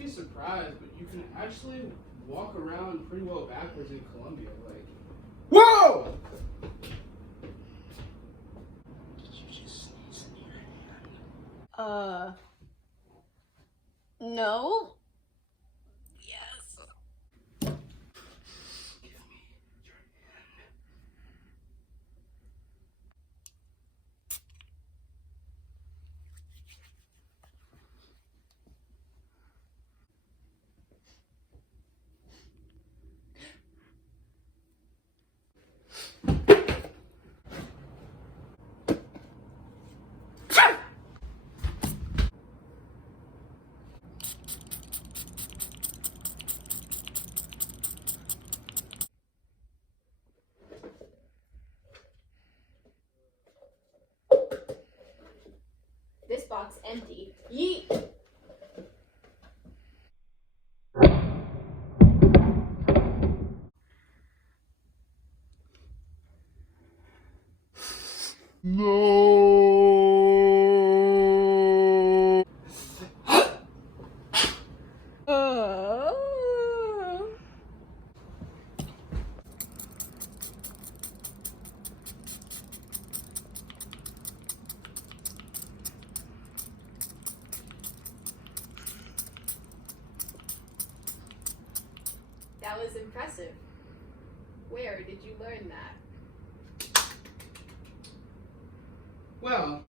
be surprised, but you can actually walk around pretty well backwards in Colombia. Like, whoa! Did you just sneeze in your hand? No. Yes. Give me your hand. This box empty. Yeet. No. That was impressive. Where did you learn that? Well,